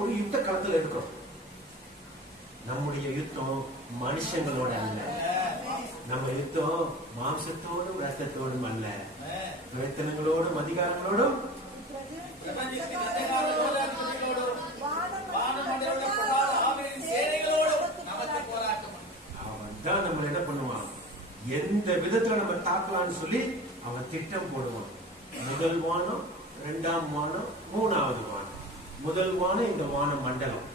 ஒரு யுத்த களத்துல இருக்கிறோம். நம்முடைய யுத்தம் மனுஷங்களோட அல்ல. நம்ம யுத்தம் மாம்சத்தோடும் ரத்தத்தோடும் அல்ல, வேத்தனங்களோடும் அதிகாரங்களோடும் அவன் தான் நம்ம என்ன பண்ணுவான், எந்த விதத்துல நம்ம தாக்கலாம்னு சொல்லி அவன் திட்டம் போடுவான். முதல் வானம், இரண்டாம் வானம், மூணாவது வானம். முதல் வானம் இந்த வான மண்டலம்,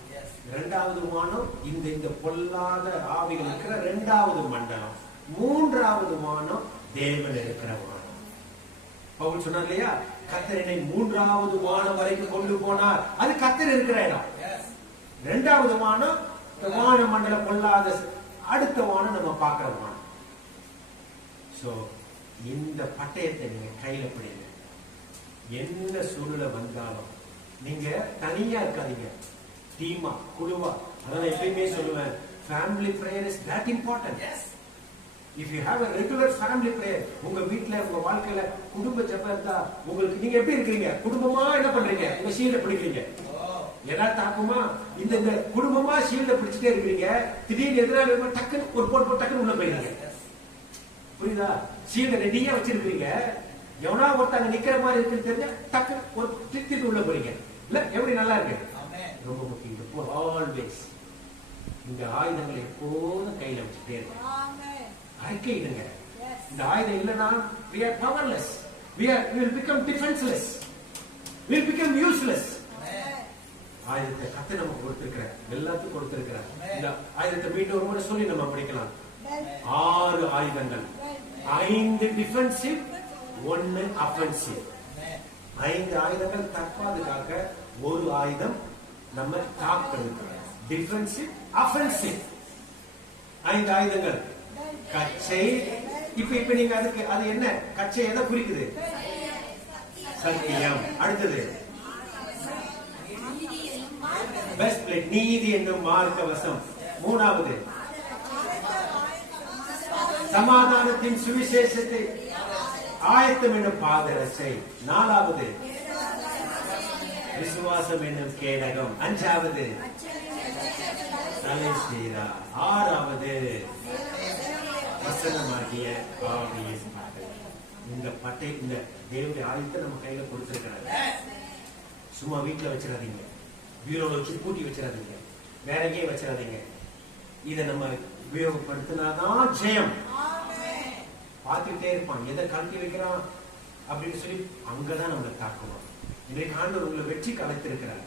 இரண்டாவது வானம் இந்த பொல்லாத ஆவிகள் இருக்கிற இரண்டாவது மண்டலம், மூன்றாவது வானம் தேவன் இருக்கிற வானம். பவுல் சொன்னார் இல்லையா, கர்த்தரை மூன்றாவது வானம் வரைக்கும் கொண்டு போனார். அது கர்த்தர் இருக்கிற இடம். இரண்டாவது வானம் வான மண்டல பொல்லாத, அடுத்த வானம் நம்ம பார்க்கிற வானம். சோ இந்த பட்டயத்தை நீங்க கையில பிடிங்க. என்ன சூழ்நிலை வந்தாலும் நீங்க தனியா இருக்காதீங்க, டீமா, குழுவா. அதான் எப்பயுமே சொல்லுவேன், family prayer is that important. If you have a regular family prayer, உங்க வீட்டுல உங்க வாழ்க்கையில குடும்ப ஜெபம் இருந்தா உங்களுக்கு, நீங்க எப்படி இருக்கீங்க, குடும்பமா என்ன பண்றீங்க, உங்க ஷீல்ட பிடிக்கிறீங்க. ஏதாவது தாக்குமா, இந்த குடும்பமா ஷீல்ட பிடிச்சிட்டே இருக்கிறீங்க, திடீர்னு எதிராக டக்குன்னு ஒரு போட்டு டக்குன்னு உள்ள போயிருங்க. புரியுதா? ஷீல்ட ரெடியா வச்சிருக்கீங்க, எவனா ஒருத்தாங்க நிக்கிற மாதிரி இருக்குன்னு தெரிஞ்சா டக்குன்னு ஒரு திட்டு உள்ள போறீங்க. இல்ல எப்படி நல்லா இருக்கு? ரொம்ப முக்கியம். ஆல்வேஸ் இந்த ஆயுதங்களை எப்போதும் கையில வச்சுட்டே இருக்கு. அறிக்கையிடுங்க. இந்த ஆயுதம் இல்லைன்னா we are powerless, we will become defenseless, we will become useless. ஆயுதத்தை கர்த்தர் நமக்கு கொடுத்திருக்கிறார், எல்லாத்துக்கும் கொடுத்திருக்கிறார். இந்த ஆயுதத்தை மீண்டும் ஒரு முறை சொல்லி நம்ம படிக்கலாம். 6 ஆயுதங்கள், 5 டிஃபென்சிவ், 1 அஃபென்சிவ். 5 ஆயுதங்கள் தற்பாதுகாக்க, ஒரு ஆயுதம் நம்ம தாக்குறது. Defensive, offensive. 5 ஆயுதங்கள். கச்சை. இப்ப நீங்க அதுக்கு அது என்ன கச்சை எதை குறிக்குது? சத்தியம். அடுத்தது பெஸ்ட் பிளேட், நீதி என்னும் மார்க்கவசம். மூணாவது சமாதானத்தின் சுவிசேஷத்தை ஆயத்தம் என்னும் பாதரசை. நாலாவது விசுவாசம் என்னும் கேடகம். அஞ்சாவது தலைசீரா. ஆறாவது வசனமாகிய ஆவியின் பட்டை. இந்த பட்டை, இந்த தேவனுடைய ஆயுதத்தை நம்ம கையில கொடுத்திருக்கிறாங்க. சும்மா வீட்டுல வச்சிடாதீங்க, பீரோல வச்சு பூட்டி வச்சிடாதீங்க, வேற எங்கேயும் வச்சிடாதீங்க. இதை நம்ம உபயோகப்படுத்தினாதான் ஜெயம். பார்த்துக்கிட்டே இருப்பான், எதை கழட்டி வைக்கிறான் அப்படின்னு சொல்லி அங்கதான் நம்மளை தாக்குவான். இன்றைக்கு ஆண்டவர் உங்களை வெற்றி கலைத்திருக்கிறார்.